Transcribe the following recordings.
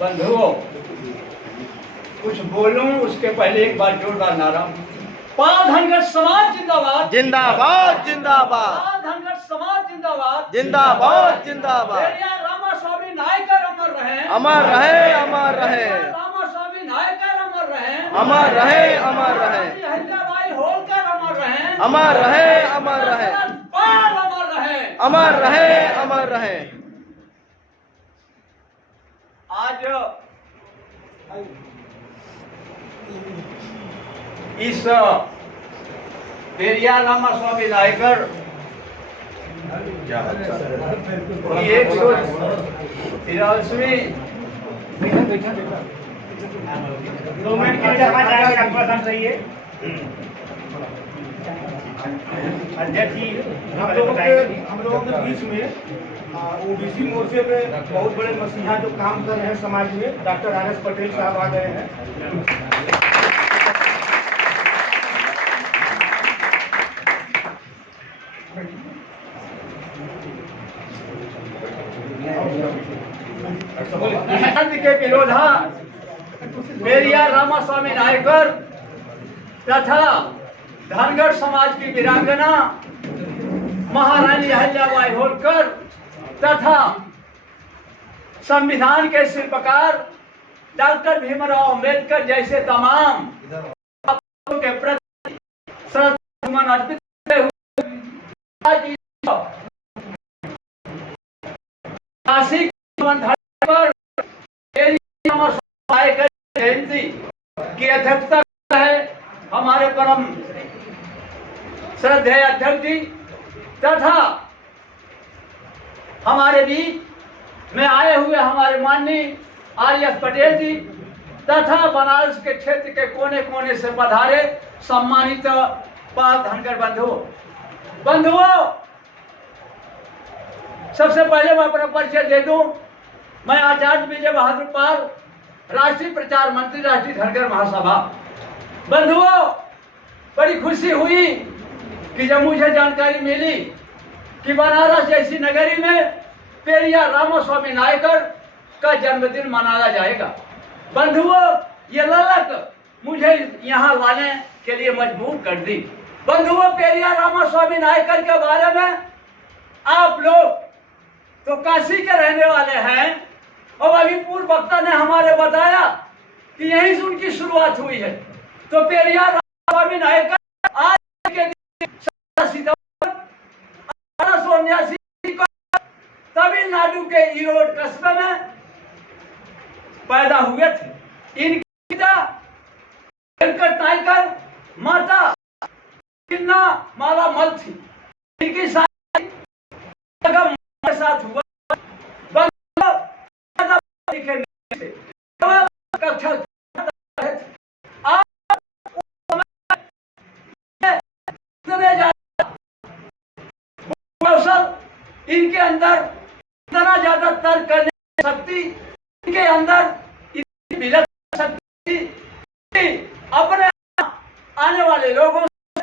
बंधुओं, कुछ बोलूं उसके पहले एक बार जोरदार नारा। पाल धनगर समाज जिंदाबाद, जिंदाबाद जिंदाबाद, पाल धनगर समाज जिंदाबाद, जिंदाबाद जिंदाबाद। पेरियार रामास्वामी नायकर अमर रहे, अमर रहे, अमर रहे, रामास्वामी नायकर अमर रहे, अमर रहे, अमर रहे, अहिल्याबाई होलकर अमर रहे, अमर रहे, अमर रहे, पाल अमर रहे, अमर रहे, अमर रहे। आज इस पेरियार रामास्वामी नायकर की 183वीं अध्यक्ष जी, हम लोगों के बीच में ओबीसी मोर्चे में बहुत बड़े मसीहा जो काम कर रहे हैं समाज में, डॉक्टर आर एस पटेल साहब आ गए हैं। के विरोधा पेरियार रामास्वामी नायकर तथा धनगर समाज की वीरांगना महारानी अहिल्याबाई होलकर तथा संविधान के शिल्पकार डॉक्टर भीमराव अम्बेडकर जैसे तमाम के प्रति श्रद्धासुमन अर्पित करते हुए काशी पर जयंती की अध्यक्षता है हमारे परम श्रद्धेय अध्यक्ष जी तथा हमारे बीच में आए हुए हमारे माननीय आर.एस. पटेल जी तथा बनारस के क्षेत्र के कोने कोने से पधारे सम्मानित पाल धनगर बंधुओं, सबसे पहले मैं अपना परिचय दे दूं। मैं आचार्य विजय बहादुर पाल, राष्ट्रीय प्रचार मंत्री, राष्ट्रीय धनगर महासभा। बंधुओं, बड़ी खुशी हुई कि जब मुझे जानकारी मिली कि बनारस जैसी नगरी में पेरियार रामास्वामी नायकर का जन्मदिन मनाया जाएगा। बंधुओं, ये ललक मुझे यहाँ लाने के लिए मजबूर कर दी। बंधुओं, पेरियार रामास्वामी नायकर के बारे में आप लोग तो काशी के रहने वाले हैं और अभी पूर्व वक्ता ने हमारे बताया कि यहीं से उनकी शुरुआत हुई है। तो पेरियार रामास्वामी नायकर आज के दिन 17 सितंबर 1879 को तमिलनाडु के ईरोड कस्बे में पैदा हुए थे। इनके पिता वेंकट नायकर, माता चिन्ना माला मल थी। इनकी शादी के साथ हुआ। इनके अंदर इतना ज्यादा तर्क करने की शक्ति, इनके अंदर इतनी विलक्षण शक्ति कि अपने आने वाले लोगों से,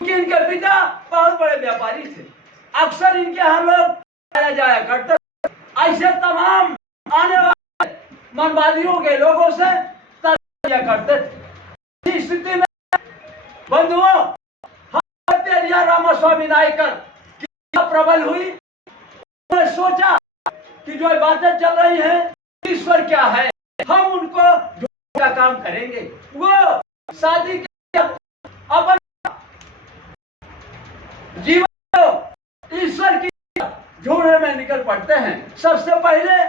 क्योंकि इनके पिता बहुत बड़े व्यापारी थे, अक्सर इनके यहाँ लोग आया जाया करते। ऐसे तमाम आने वाले मनवादियों के लोगों से तर्क किया करते थे। इस स्थिति में बंधुओं, पेरियार रामास्वामी नायकर की प्रबल हुई। उन्होंने सोचा कि जो बातें चल रही हैं, ईश्वर क्या है, हम उनको ढूंढने का काम करेंगे। वो शादी के अपना जीवन को ईश्वर की ढूंढने में निकल पड़ते हैं। सबसे पहले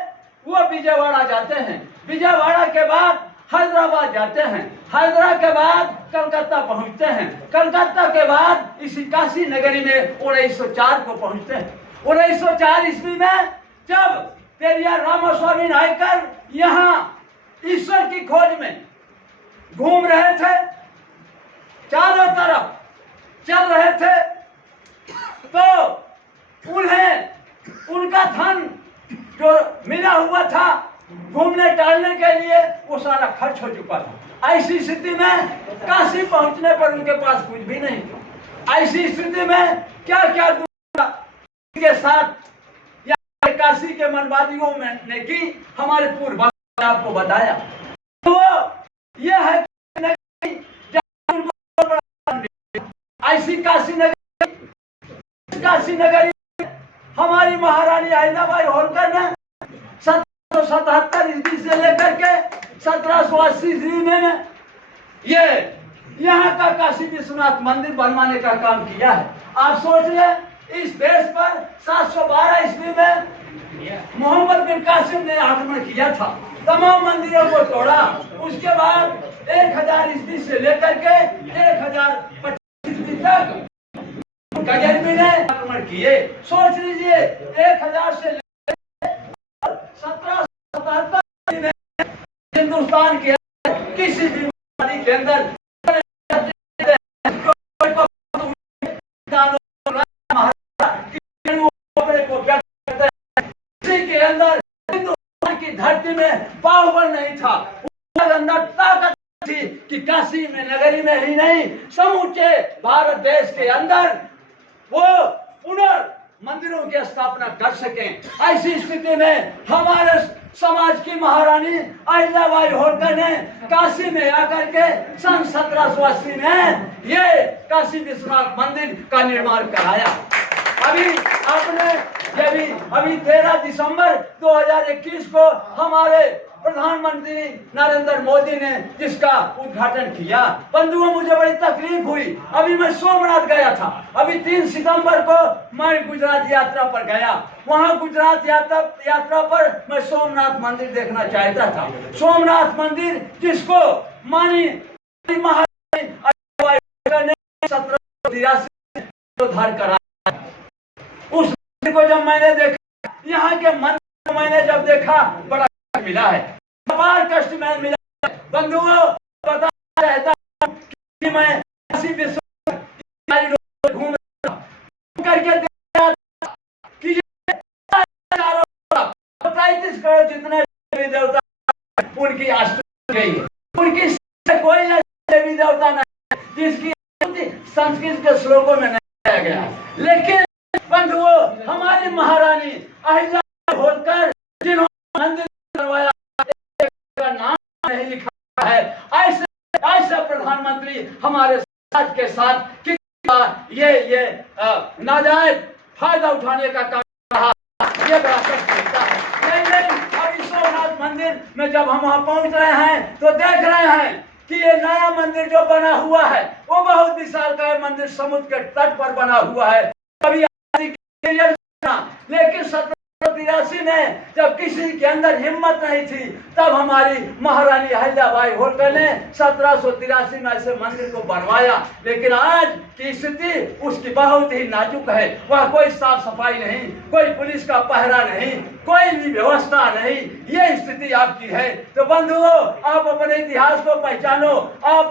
वो विजयवाड़ा जाते हैं, विजयवाड़ा के बाद हैदराबाद जाते हैं, हैदराबाद के बाद कलकत्ता पहुंचते हैं, कलकत्ता के बाद इसी काशी नगरी में 1904 को पहुंचते हैं। 1904 ईस्वी में जब पेरियार रामास्वामी नायकर यहाँ ईश्वर की खोज में घूम रहे थे, चारों तरफ चल रहे थे, तो उन्हें उनका धन जो मिला हुआ था घूमने टहलने के लिए वो सारा खर्च हो चुका था। ऐसी स्थिति में काशी पहुंचने पर उनके पास कुछ भी नहीं था। ऐसी स्थिति में क्या क्या के साथ या काशी के मनवादियों ने की हमारे पूर्व आपको बताया। तो ये है ऐसी काशी नगरी हमारी महारानी अहिल्याबाई होलकर ने 1777 ईस्वी से लेकर के 1780 ईस्वी में ये यहाँ का काशी विश्वनाथ मंदिर बनवाने का काम किया है। आप सोच ले, इस देश पर 712 ईस्वी में मोहम्मद बिन कासिम ने आक्रमण किया था, तमाम मंदिरों को तोड़ा। उसके बाद 1000 ईस्वी से लेकर के 1025 ईस्वी तक गजनवी ने आक्रमण किए। सोच लीजिए 1000 से लेकर 1777 में हिंदुस्तान के किसी भी के अंदर के अंदर हिंदुस्तान की धरती में बाहुबल नहीं था, अंदर ताकत थी कि काशी में नगरी में ही नहीं समूचे भारत देश के अंदर वो मंदिरों की स्थापना कर सकें। ऐसी स्थिति में हमारे समाज की महारानी अहिल्याबाई होलकर ने काशी में आकर के सन 1780 में ये काशी विश्वनाथ मंदिर का निर्माण कराया। अभी 13 दिसंबर 2021 को हमारे प्रधानमंत्री नरेंद्र मोदी ने जिसका उद्घाटन किया। बंधुओं, मुझे बड़ी तकलीफ हुई। अभी मैं सोमनाथ गया था, अभी 3 सितंबर को मैं गुजरात यात्रा पर गया। वहां गुजरात यात्रा पर मैं सोमनाथ मंदिर देखना चाहता था। सोमनाथ मंदिर जिसको मानी महारानी अहिल्याबाई होलकर ने 1783 में उद्धार करा। उस मंदिर को जब मैंने देखा, यहाँ के मंदिर को मैंने जब देखा, बड़ा मिला है, अपार कष्ट में मिला है। बंधुओं, बता रहता हूं कि मैं काशी विश्वनाथ घूम करके देखा कि 35 करोड़ जितने देवी देवता उनकी आस्तुति गई है। उनकी कोई देवी देवता नहीं जिसकी संस्कृत के श्लोकों में नहीं बताया गया। लेकिन बंधुओं, हमारी महारानी अहिल्याबाई होलकर जिन्होंने मंदिर बनवाया, का नाम नहीं लिखा है, ऐसे प्रधानमंत्री हमारे समाज के साथ ये नाजायज फायदा उठाने का काम रहा, ये बड़ा कष्ट होता है। नहीं, अभी सोमनाथ मंदिर में जब हम वहां पहुंच रहे हैं तो देख रहे हैं कि ये नया मंदिर जो बना हुआ है वो बहुत विशालकाय मंदिर समुद्र के तट पर बना हुआ है। कभी लेकिन 1783 में जब किसी के अंदर हिम्मत नहीं थी, तब हमारी महारानी अहिल्याबाई होलकर ने 1783 में ऐसे मंदिर को बनवाया। लेकिन आज की स्थिति उसकी बहुत ही नाजुक है। वह कोई साफ सफाई नहीं, कोई पुलिस का पहरा नहीं, कोई भी व्यवस्था नहीं, ये स्थिति आपकी है। तो बंधुओं, आप अपने इतिहास को पहचानो, आप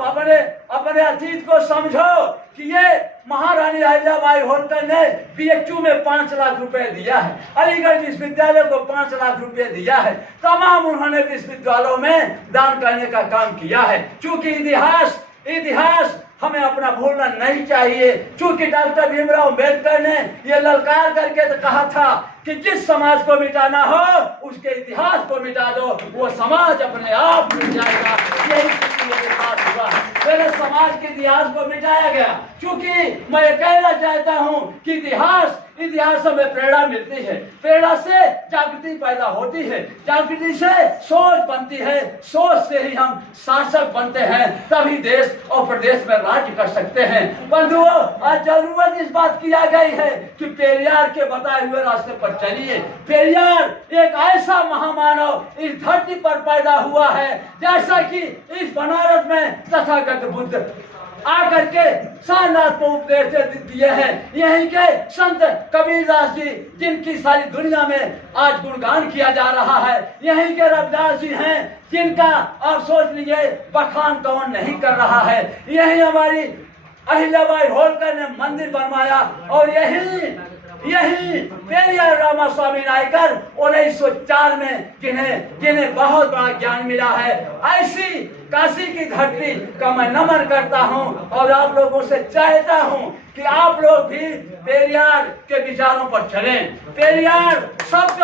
अपने अतीत को समझो कि ये महारानी अहिल्याबाई होलकर ने बीएचयू में 5 लाख रुपए दिया है, अलीगढ़ विश्वविद्यालय को 5 लाख रुपए दिया है, तमाम उन्होंने विश्वविद्यालयों में दान करने का काम किया है। चूंकि इतिहास हमें अपना भूलना नहीं चाहिए। चूंकि डॉक्टर भीमराव अम्बेडकर ने यह ललकार करके तो कहा था कि जिस समाज को मिटाना हो उसके इतिहास को मिटा दो, वो समाज अपने आप मिट जाएगा। यही मेरे साथ हुआ है, मेरे समाज के इतिहास को मिटाया गया। क्योंकि मैं कहना चाहता हूँ कि इतिहास हमें प्रेरणा मिलती है, प्रेरणा से जागृति पैदा होती है, जागृति से सोच बनती है, सोच से ही हम शासक बनते हैं, तभी देश और प्रदेश में राज्य कर सकते हैं। बंधुओं, आज जरूरत इस बात की आ गई है कि पेरियार के बताए हुए रास्ते पर चलिए। पेरियार एक ऐसा महामानव इस धरती पर पैदा हुआ है, जैसा कि इस बनारस में तथागत बुद्ध आकर के शानदार को उपदेश दिए हैं। यहीं के संत कबीरदास जी, जिनकी सारी दुनिया में आज गुणगान किया जा रहा है, यहीं के रविदास जी हैं, जिनका आप सोच लीजिए बखान कौन नहीं कर रहा है। यही हमारी अहिल्याबाई होलकर ने मंदिर बनवाया और यही पेरियार रामास्वामी नायकर 1904 में जिन्हें बहुत बड़ा ज्ञान मिला है। ऐसी काशी की धरती का मैं नमन करता हूं और आप लोगों से चाहता हूं कि आप लोग भी पेरियार के विचारों पर चलें। पेरियार शब्द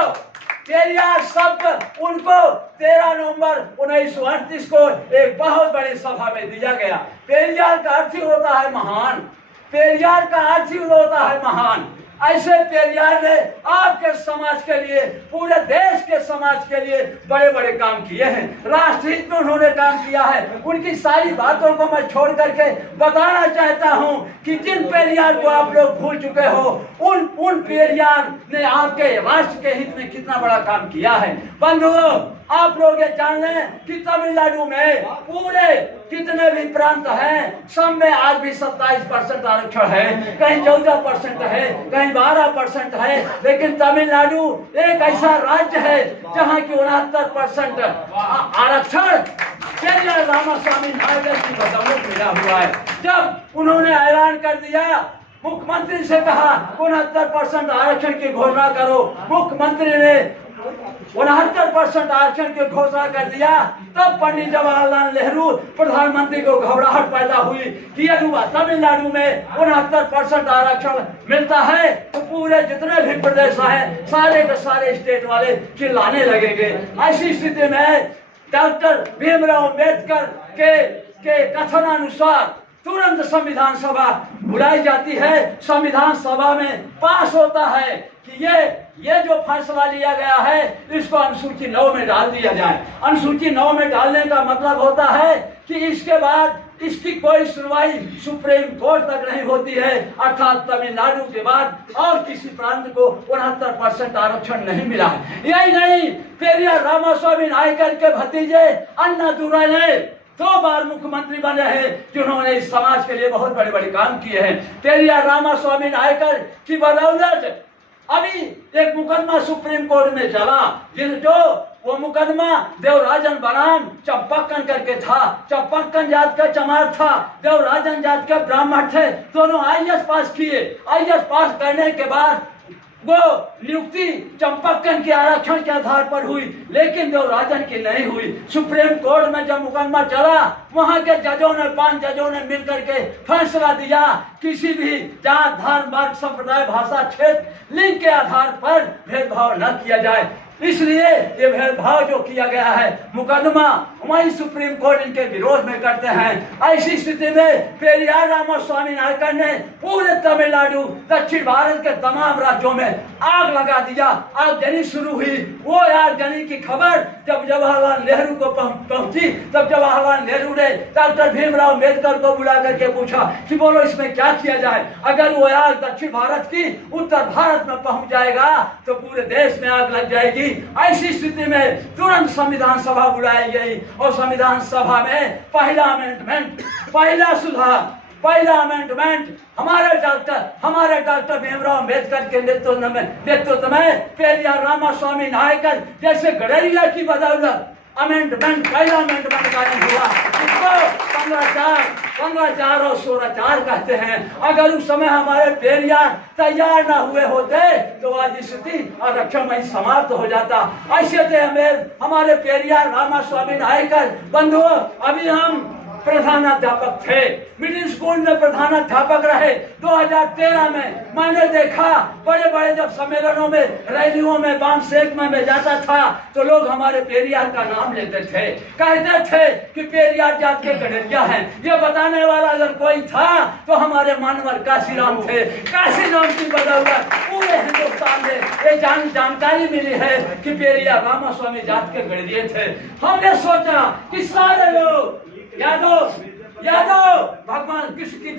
पेरियार शब्द उनको 13 नवंबर 1938 को एक बहुत बड़ी सभा में दिया गया। पेरियार का अर्थ ही होता है महान, पेरियार का अर्थ ही होता है महान। ऐसे पेरियार ने आपके समाज के लिए, पूरे देश के समाज के लिए बड़े बड़े काम किए हैं। राष्ट्रहित में उन्होंने काम किया है। उनकी सारी बातों को मैं छोड़ करके बताना चाहता हूं कि जिन पेरियार को आप लोग भूल चुके हो, उन पेरियार ने आपके राष्ट्र के हित में कितना बड़ा काम किया है। बंधुओं, आप लोग ये जान लें कि तमिलनाडु में पूरे कितने भी प्रांत हैं, सब में आज भी 27% आरक्षण है, कहीं 14% है, कहीं 12% है। लेकिन तमिलनाडु एक ऐसा राज्य है जहां की 69% आरक्षण पेरियार रामास्वामी नायकर की बदौलत मिला हुआ है। जब उन्होंने ऐलान कर दिया, मुख्यमंत्री से कहा 69% आरक्षण की घोषणा करो, मुख्यमंत्री ने 69% आरक्षण की घोषणा कर दिया। तब पंडित जवाहरलाल नेहरू प्रधानमंत्री को घबराहट पैदा हुई कि यदि तमिलनाडु में 69% आरक्षण मिलता है तो पूरे जितने भी प्रदेश हैं सारे के सारे स्टेट वाले चिल्लाने लगेंगे। ऐसी स्थिति में डॉक्टर भीमराव अम्बेडकर के कथनानुसार तुरंत संविधान सभा बुलाई जाती है। संविधान सभा में पास होता है कि ये जो फैसला लिया गया है इसको अनुसूची 9 में डाल दिया जाए। अनुसूची 9 में डालने का मतलब होता है कि इसके बाद इसकी कोई सुनवाई सुप्रीम कोर्ट तक नहीं होती है, अर्थात तमिलनाडु के बाद और किसी प्रांत को 69% आरक्षण नहीं मिला है। यही नहीं, पेरियार रामास्वामी नायकर के भतीजे अन्नादुराई ने 2 बार मुख्यमंत्री बने हैं, जिन्होंने इस समाज के लिए बहुत बड़े बड़े काम किए हैं। पेरियार रामास्वामी नायकर की बदौलत अभी एक मुकदमा सुप्रीम कोर्ट में चला, जो वो मुकदमा देवराजन बनाम चंपक्कन करके था। चंपक्कन जात का चमार था, देवराजन जात के ब्राह्मण थे। दोनों IAS पास किए। IAS पास करने के बाद वो नियुक्ति चंपक्कन के आरक्षण के आधार पर हुई, लेकिन देवराजन की नहीं हुई। सुप्रीम कोर्ट में जब मुकदमा चला, वहां के जजों ने 5 जजों ने मिलकर के फैसला दिया, किसी भी जात, धर्म, वर्ग, संप्रदाय, भाषा, क्षेत्र, लिंग के आधार पर भेदभाव न किया जाए। इसलिए ये भेदभाव जो किया गया है, मुकदमा वही सुप्रीम कोर्ट इनके विरोध में करते हैं। ऐसी स्थिति में पेरियार रामास्वामी नायकर ने पूरे तमिलनाडु, दक्षिण भारत के तमाम राज्यों में आग लगा दिया। आगजनी शुरू हुई। वो आगजनी की खबर जब जवाहरलाल नेहरू को पहुंची, तब जवाहरलाल नेहरू ने डॉक्टर भीमराव अम्बेडकर को बुला करके पूछा कि बोलो इसमें क्या किया जाए। अगर वो आग दक्षिण भारत की उत्तर भारत में पहुंच जाएगा तो पूरे देश में आग लग जाएगी। ऐसी स्थिति में तुरंत संविधान सभा बुलाई गई और संविधान सभा में पहला अमेंडमेंट, पहला सुधार, पहला अमेंडमेंट हमारे डॉक्टर भीमराव अम्बेडकर के नेतृत्व में पेरियार रामास्वामी नायकर जैसे गडरिया की बदौलत पहला अमेंडमेंट कायम हुआ। इसको 15-4 और 16-4 कहते हैं। अगर उस समय हमारे पेरियार तैयार ना हुए होते तो आज स्थिति आरक्षण में समाप्त हो जाता। ऐसे थे हमारे पेरियार रामास्वामी नायकर। बंधुओं, अभी हम प्रधानाध्यापक थे, मिडिल स्कूल में प्रधानाध्यापक रहे। 2013 में मैंने देखा बड़े बड़े जब सम्मेलनों में, रैलियों में, बाम सेक में मैं जाता था तो लोग हमारे पेरियार का नाम लेते थे, कहते थे कि पेरियार जात के गडरिया हैं। ये बताने वाला अगर कोई था तो हमारे मानवर काशीराम थे। काशीराम की बदौलत पूरे हिंदुस्तान में ये जानकारी मिली है कि पेरियार रामास्वामी जात के गडरिये थे। हमने सोचा कि सारे लोग यादव भगवान कृष्ण की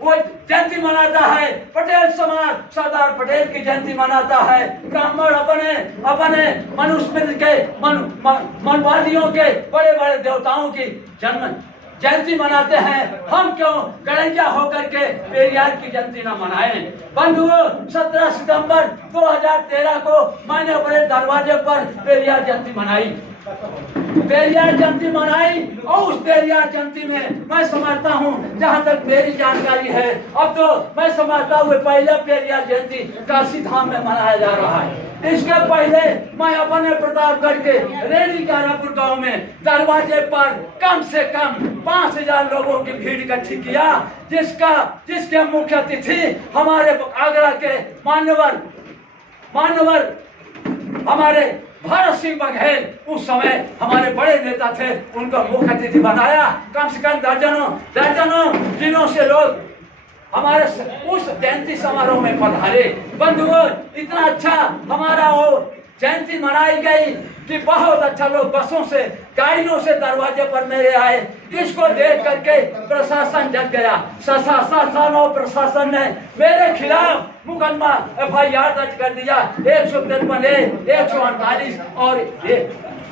वो जयंती मनाता है, पटेल समाज सरदार पटेल की जयंती मनाता है, ब्राह्मण अपने मनुस्मृति के मनवादियों के बड़े बड़े देवताओं की जयंती मनाते हैं। हम क्यों गडरिया होकर के पेरियार की जयंती न मनाएं। बंधुओं, 17 सितंबर 2013 को मैंने अपने दरवाजे पर पेरियार जयंती मनाई और उस पेरियार जयंती में मैं समझता हूँ, जहाँ तक मेरी जानकारी है, अब तो मैं समझता हूँ पहला पेरियार जयंती काशी धाम में मनाया जा रहा है। इसके पहले मैं अपने प्रतापगढ़ के रेडी कारापुर गांव में दरवाजे पर कम से कम 5000 लोगों की भीड़ इकट्ठी किया, जिसके मुख्य अतिथि हमारे आगरा के मान्यवर हमारे भारत सिंह बघेल उस समय हमारे बड़े नेता थे, उनको मुख्य अतिथि बनाया। कम से कम दर्जनों जिलों से लोग हमारे उस जयंती समारोह में पधारे। बंधुओं, इतना अच्छा हमारा वो जयंती मनाई गई कि बहुत अच्छा लोग बसों से गाड़ियों से दरवाजे पर मेरे आए। इसको देख करके प्रशासन जग गया। शासन और प्रशासन ने मेरे खिलाफ मुकदमा FIR दर्ज कर दिया। 153A, 148 और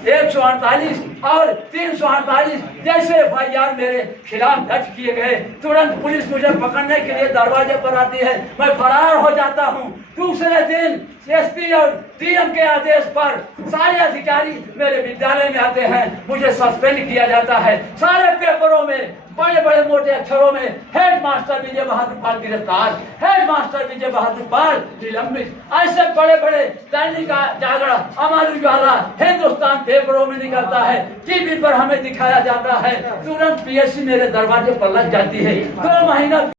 148 और 348 जैसे FIR मेरे खिलाफ दर्ज किए गए। तुरंत पुलिस मुझे पकड़ने के लिए दरवाजे पर आती है, मैं फरार हो जाता हूँ। दूसरे दिन SP और DM के आदेश पर सारे अधिकारी मेरे विद्यालय में आते हैं, मुझे सस्पेंड किया जाता है। सारे पेपरों में बड़े बड़े मोटे अक्षरों में हेड मास्टर विजय बहादुर पाल गिरफ्तार, हेड मास्टर विजय बहादुर पाल निलंबित। ऐसे बड़े बड़े दैनिक जागरण, अमर उजाला, हिंदुस्तान पेपरों में निकलता है, TV पर हमें दिखाया जाता है। तुरंत PSC मेरे दरवाजे पर लग जाती है। 2 महीना